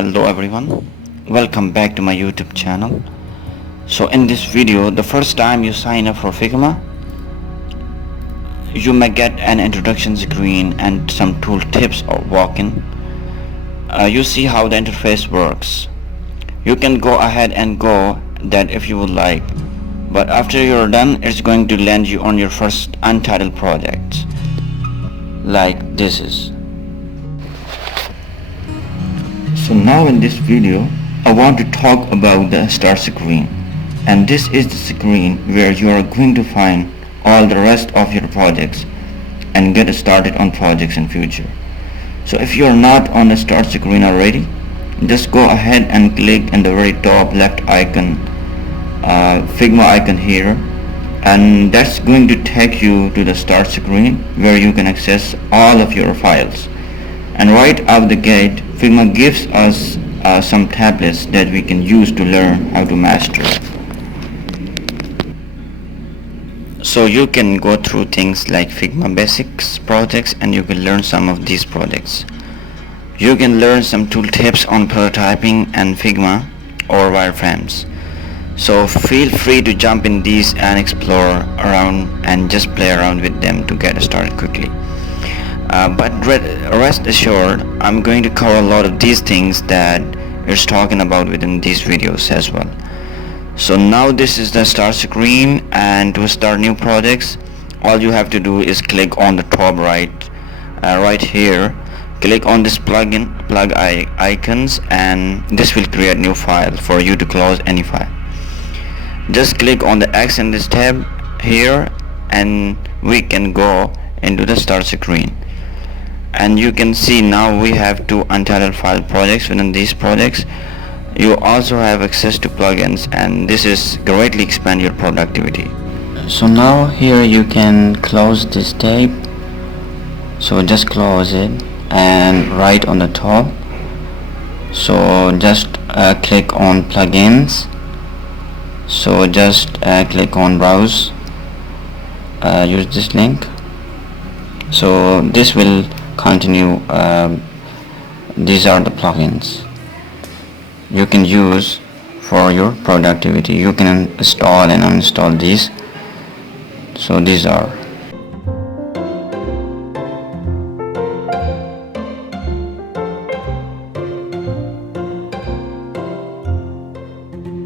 Hello everyone, welcome back to my YouTube channel. So in this video, the first time you sign up for Figma, you may get an introduction screen and some tool tips or walk-in. You see how the interface works. You can go ahead and go that if you would like, but after you're done, it's going to land you on your first untitled project, like this is. So now in this video, I want to talk about the start screen, and this is the screen where you are going to find all the rest of your projects and get started on projects in future. So if you are not on the start screen already, just go ahead and click in the very top left icon, Figma icon here, and that's going to take you to the start screen where you can access all of your files. And right out the gate, Figma gives us some tablets that we can use to learn how to master. So you can go through things like Figma basics projects, and you can learn some of these projects. You can learn some tool tips on prototyping and Figma or wireframes. So feel free to jump in these and explore around and just play around with them to get started quickly. But rest assured, I'm going to cover a lot of these things that it's talking about within these videos as well. So now this is the start screen, and to start new projects, all you have to do is click on the top right here, click on this Plag icons, and this will create new file for you to close any file. Just click on the X in this tab here, and we can go into the start screen. And you can see now we have two untitled file projects. Within these projects you also have access to plugins, and this is greatly expand your productivity. So now here you can close this tab, so just close it, and right on the top, so just click on plugins, so just click on browse, use this link, so this will continue. These are the plugins you can use for your productivity. You can install and uninstall these, so these are